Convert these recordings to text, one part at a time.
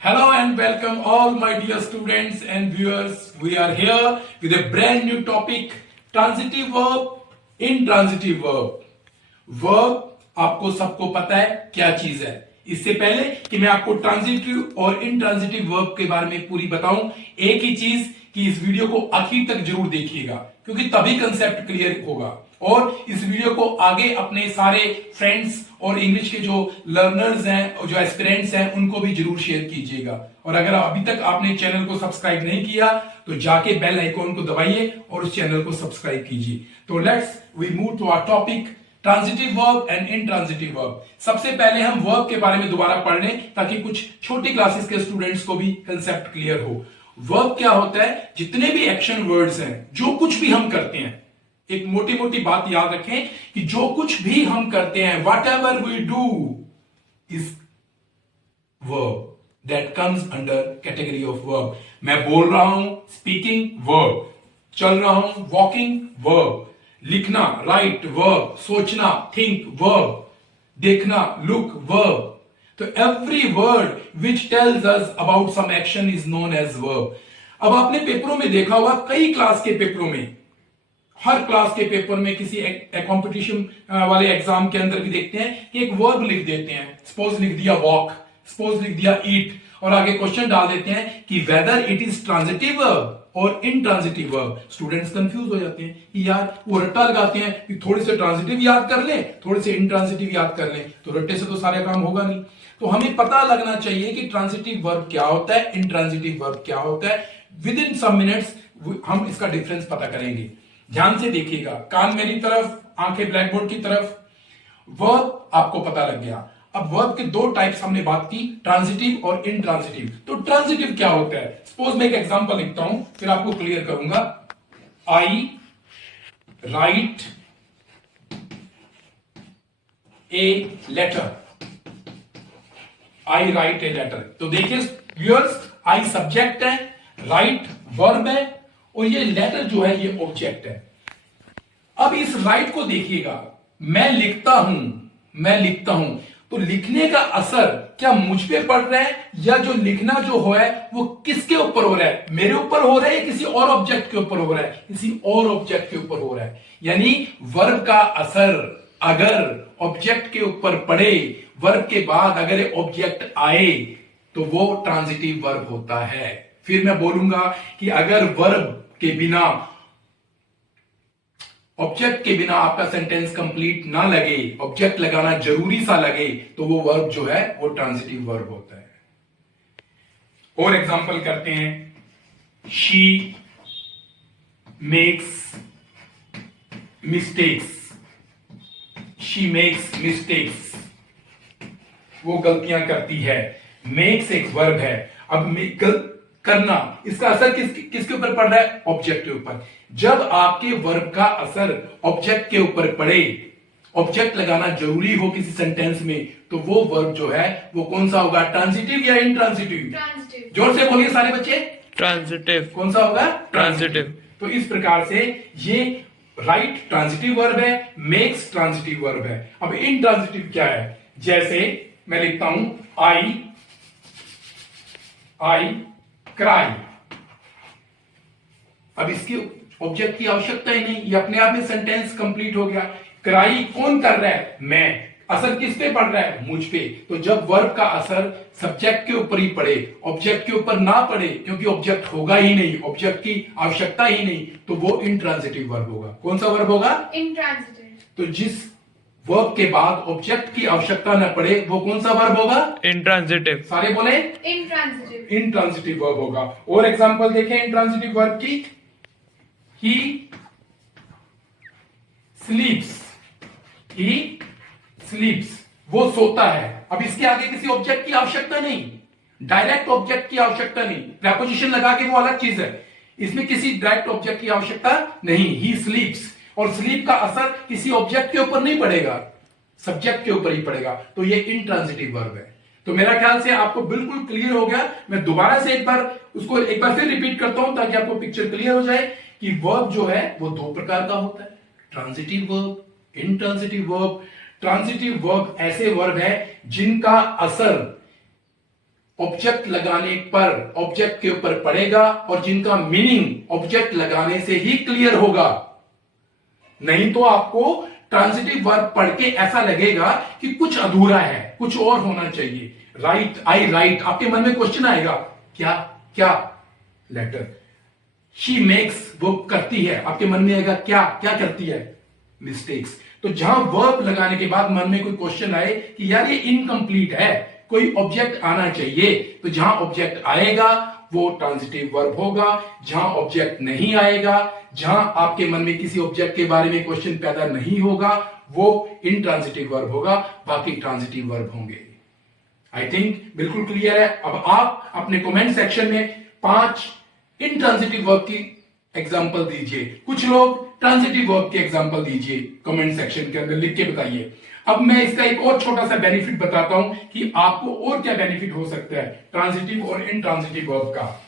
Hello and welcome all my dear students and viewers. We are here with a brand new topic, transitive verb, intransitive verb. Verb आपको सबको पता है क्या चीज है। इससे पहले कि मैं आपको ट्रांजिटिव और इंट्रांजिटिव वर्ब के बारे में पूरी बताऊं, एक ही चीज कि इस वीडियो को आखिर तक जरूर देखिएगा क्योंकि तभी कंसेप्ट क्लियर होगा। और इस वीडियो को आगे अपने सारे फ्रेंड्स और इंग्लिश के जो लर्नर्स हैं और जो एस्पिरेंट्स हैं उनको भी जरूर शेयर कीजिएगा। और अगर अभी तक आपने चैनल को सब्सक्राइब नहीं किया तो जाके बेल आइकॉन को दबाइए और उस चैनल को सब्सक्राइब कीजिए। तो let's we move to our topic, transitive verb and intransitive verb. सबसे पहले हम वर्ब के बारे में दोबारा पढ़ लें ताकि कुछ छोटी क्लासेस के स्टूडेंट्स को भी कंसेप्ट क्लियर हो। वर्ब क्या होता है? जितने भी एक्शन वर्ड्स हैं, जो कुछ भी हम करते हैं, एक मोटी मोटी बात याद रखें कि जो कुछ भी हम करते हैं, whatever we do is verb that comes under category of verb. मैं बोल रहा हूं, स्पीकिंग वर्ब, चल रहा हूं, वॉकिंग वर्ब, लिखना राइट वर्ब, सोचना थिंक वर्ब, देखना लुक वर्ब। तो every word which tells us about some action is known as verb. अब आपने पेपरों में देखा होगा, कई क्लास के पेपरों में, हर क्लास के पेपर में किसी कंपटीशन वाले एग्जाम के अंदर भी देखते हैं कि एक वर्ब लिख देते हैं। सपोज लिख दिया वॉक, सपोज लिख दिया ईट, और आगे क्वेश्चन डाल देते हैं कि whether it is transitive verb और इनट्रांजिटिव वर्ब। स्टूडेंट्स कंफ्यूज हो जाते हैं कि यार वो रट्टा लगाते हैं कि थोड़े से ट्रांजिटिव याद कर लें, थोड़े से इनट्रांजिटिव याद कर लें, तो रट्टे से तो सारे काम होगा नहीं। तो हमें पता लगना चाहिए कि ट्रांजिटिव वर्ब क्या होता है, इनट्रांजिटिव वर्ब क्या होता है। विद इन सम मिनट्स हम इसका डिफरेंस पता करेंगे। ध्यान से देखिएगा, कान मेरी तरफ, आंखें ब्लैक बोर्ड की तरफ। वर्ब आपको पता लग गया। अब वर्ब के दो टाइप्स हमने बात की, ट्रांजिटिव और इनट्रांजिटिव। तो ट्रांजिटिव क्या होता है? सपोज मैं एक एग्जांपल लिखता हूं, फिर आपको क्लियर करूंगा। I write a letter, I write a letter. तो देखिए व्यूअर्स, आई सब्जेक्ट है, राइट वर्ब है, और ये लेटर जो है ये ऑब्जेक्ट है। अब इस राइट को देखिएगा, मैं लिखता हूं, तो लिखने का असर क्या मुझ पे पड़ रहा है, या जो लिखना जो हो है वो किसके ऊपर हो रहा है? मेरे ऊपर हो रहा है या किसी और ऑब्जेक्ट के ऊपर हो रहा है? किसी और ऑब्जेक्ट के ऊपर हो रहा है। यानी वर्ब का असर अगर ऑब्जेक्ट के ऊपर पड़े, वर्ब के बाद अगर ऑब्जेक्ट आए, तो वो ट्रांजिटिव वर्ब होता है। फिर मैं बोलूंगा कि अगर वर्ब के बिना, ऑब्जेक्ट के बिना आपका सेंटेंस कंप्लीट ना लगे, ऑब्जेक्ट लगाना जरूरी सा लगे, तो वो वर्ब जो है वो ट्रांजिटिव वर्ब होता है। और एग्जांपल करते हैं, she makes mistakes, she makes mistakes, वो गलतियां करती है। मेक्स एक वर्ब है। अब करना, इसका असर किसके ऊपर पड़ रहा है? ऑब्जेक्ट के ऊपर। जब आपके वर्ब का असर ऑब्जेक्ट के ऊपर पड़े, ऑब्जेक्ट लगाना जरूरी हो किसी सेंटेंस में, तो वो वर्ब जो है वो कौन सा होगा? ट्रांजिटिव या इनट्रांजिटिव? ट्रांजिटिव। जोर से बोलिए सारे बच्चे। ट्रांजिटिव। कौन सा होगा? ट्रांजिटिव। तो इस प्रकार से ये राइट ट्रांजिटिव वर्ब है, मेक्स ट्रांजिटिव वर्ब है। अब इनट्रांजिटिव क्या है? जैसे मैं लिखता हूं आई क्राई। अब इसके ऑब्जेक्ट की आवश्यकता ही नहीं, ये अपने आप में सेंटेंस कंप्लीट हो गया। क्राई कौन कर रहा है? मैं। असर किस पे पड़ रहा है? मुझ पे। तो जब वर्ब का असर सब्जेक्ट के ऊपर ही पड़े, ऑब्जेक्ट के ऊपर ना पड़े, क्योंकि ऑब्जेक्ट होगा ही नहीं, ऑब्जेक्ट की आवश्यकता ही नहीं, तो वो इनट्रांजिटिव वर्ब होगा। कौन सा वर्ब होगा? इनट्रांजिटिव। तो जिस वर्ब के बाद ऑब्जेक्ट की आवश्यकता न पड़े, वो कौन सा वर्ब होगा? इंट्रांजिटिव। सारे बोले। इनट्रांजिटिव। इनट्रांजिटिव वर्ब होगा। और एग्जांपल देखें इनट्रांजिटिव वर्ब की, ही स्लीप्स, ही स्लीप्स, वो सोता है। अब इसके आगे किसी ऑब्जेक्ट की आवश्यकता नहीं, डायरेक्ट ऑब्जेक्ट की आवश्यकता नहीं, प्रेपोजिशन लगा के वो अलग चीज है। इसमें किसी डायरेक्ट ऑब्जेक्ट की आवश्यकता नहीं। ही स्लीप्स, और स्लीप का असर किसी ऑब्जेक्ट के ऊपर नहीं पड़ेगा, सब्जेक्ट के ऊपर ही पड़ेगा। तो ये इनट्रांजिटिव वर्ब है। तो मेरा ख्याल से आपको बिल्कुल क्लियर हो गया। मैं दोबारा से एक बार फिर रिपीट करता हूं ताकि आपको पिक्चर क्लियर हो जाए कि वर्ब जो है वो दो प्रकार का होता है, transitive verb, intransitive verb. Transitive verb ऐसे वर्ब है जिनका असर ऑब्जेक्ट लगाने पर ऑब्जेक्ट के ऊपर पड़ेगा और जिनका मीनिंग ऑब्जेक्ट लगाने से ही क्लियर होगा। नहीं तो आपको ट्रांजिटिव वर्ब पढ़ के ऐसा लगेगा कि कुछ अधूरा है, कुछ और होना चाहिए। राइट, आई राइट, आपके मन में क्वेश्चन आएगा, क्या क्या लेटर। शी मेक्स, वो करती है, आपके मन में आएगा क्या क्या करती है, मिस्टेक्स। तो जहां वर्ब लगाने के बाद मन में कोई क्वेश्चन आए कि यार ये इनकम्प्लीट है, कोई ऑब्जेक्ट आना चाहिए, तो जहां ऑब्जेक्ट आएगा वो ट्रांजिटिव वर्ब होगा। जहां ऑब्जेक्ट नहीं आएगा, जहां आपके मन में किसी ऑब्जेक्ट के बारे में क्वेश्चन पैदा नहीं होगा, वो इनट्रांजिटिव वर्ब होगा, बाकी ट्रांजिटिव वर्ब होंगे। आई थिंक बिल्कुल क्लियर है। अब आप अपने कमेंट सेक्शन में 5 इनट्रांजिटिव वर्ब की एग्जांपल दीजिए, कुछ लोग ट्रांजिटिव वर्ब के एग्जांपल दीजिए, कमेंट सेक्शन के अंदर लिख के बताइए। अब मैं इसका एक और छोटा सा बेनिफिट बताता हूं कि आपको और क्या बेनिफिट हो सकता है ट्रांजिटिव और इनट्रांजिटिव वर्ब का।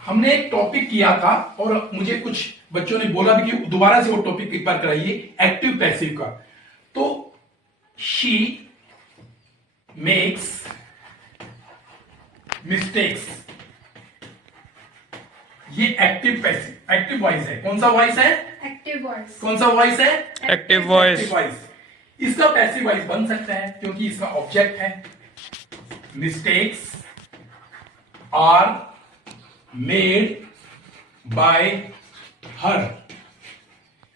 हमने एक टॉपिक किया था और मुझे कुछ बच्चों ने बोला भी कि दोबारा से वो टॉपिक एक बार कराइए, एक्टिव पैसिव का। तो शी मेक्स मिस्टेक्स, ये एक्टिव पैसिव, एक्टिव वॉइस है। कौन सा वॉइस है? Active voice. कौन सा वॉइस है? Active voice. Active voice. इसका पैसिव वॉइस बन सकता है क्योंकि इसका ऑब्जेक्ट है। Mistakes are made by her,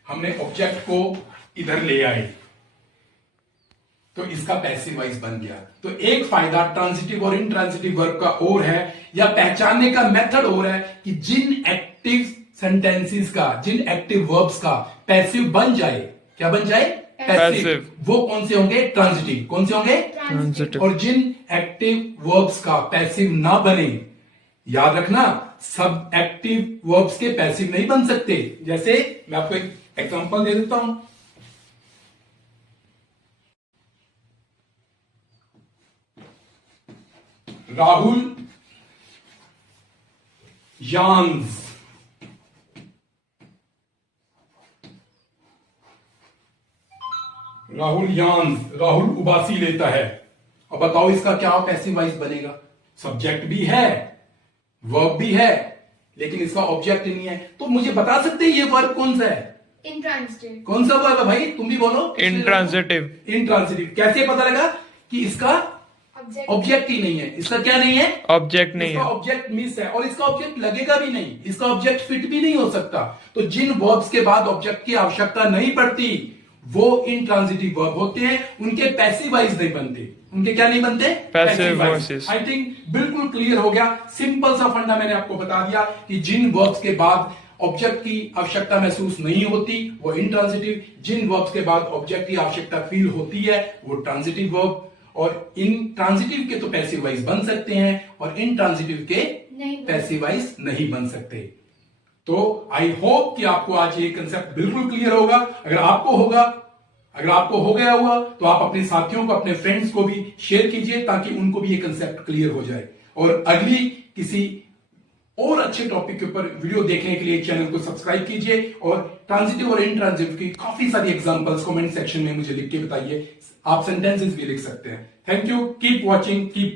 हमने ऑब्जेक्ट को इधर ले आए तो इसका पैसिव वॉइस बन गया। तो एक फायदा ट्रांजिटिव और इनट्रांजिटिव वर्ब का और है, या पहचानने का मेथड और है कि जिन एक्टिव सेंटेंसेस का, जिन एक्टिव वर्ब्स का पैसिव बन जाए, क्या बन जाए? पैसिव। वो कौन से होंगे? ट्रांजिटिव। कौन से होंगे? ट्रांजिटिव। और जिन एक्टिव वर्ब्स का पैसिव ना बने, याद रखना सब एक्टिव वर्ब्स के पैसिव नहीं बन सकते। जैसे मैं आपको एक एग्जांपल दे देता हूं, राहुल यान्स, राहुल यान्स, राहुल उबासी लेता है। अब बताओ इसका क्या पैसिव वॉइस बनेगा? सब्जेक्ट भी है, वर्ब भी है, लेकिन इसका ऑब्जेक्ट नहीं है। तो मुझे बता सकते हैं ये वर्ब कौन सा है? इंट्रांजिटिव। कौन सा वर्ब है भाई? तुम भी बोलो। इंट्रांजिटिव। इंट्रांजिटिव। कैसे पता लगा कि इसका ऑब्जेक्ट ही नहीं है? इसका क्या नहीं है? ऑब्जेक्ट नहीं इसका है। ऑब्जेक्ट मिस है और इसका ऑब्जेक्ट लगेगा भी नहीं, इसका ऑब्जेक्ट फिट भी नहीं हो सकता। तो जिन वर्ब्स के बाद ऑब्जेक्ट की आवश्यकता नहीं पड़ती वो इनट्रांजिटिव वर्ब होते हैं, उनके पैसिव वॉइस नहीं बनते। उनके क्या नहीं बनते? Passive voices. आई थिंक बिल्कुल क्लियर हो गया। सिंपल सा फंडा मैंने आपको बता दिया कि जिन वर्ब्स के बाद ऑब्जेक्ट की आवश्यकता महसूस नहीं होती वो इनट्रांजिटिव, जिन वर्ब्स के बाद ऑब्जेक्ट की आवश्यकता फील होती है वो ट्रांजिटिव वर्ब। और इन ट्रांजिटिव के तो पैसिव वॉइस बन सकते हैं और इनट्रांजिटिव के पैसिव वॉइस नहीं बन सकते। तो आई होप कि आपको आज ये कंसेप्ट बिल्कुल क्लियर होगा। अगर आपको हो गया होगा तो आप अपने साथियों को, अपने फ्रेंड्स को भी शेयर कीजिए ताकि उनको भी ये कंसेप्ट क्लियर हो जाए। और अगली किसी और अच्छे टॉपिक के ऊपर वीडियो देखने के लिए चैनल को सब्सक्राइब कीजिए और ट्रांजिटिव और इनट्रांजिटिव की काफी सारी एग्जांपल्स कमेंट सेक्शन में मुझे लिख के बताइए। आप सेंटेंसेस भी लिख सकते हैं। Thank you, keep watching, keep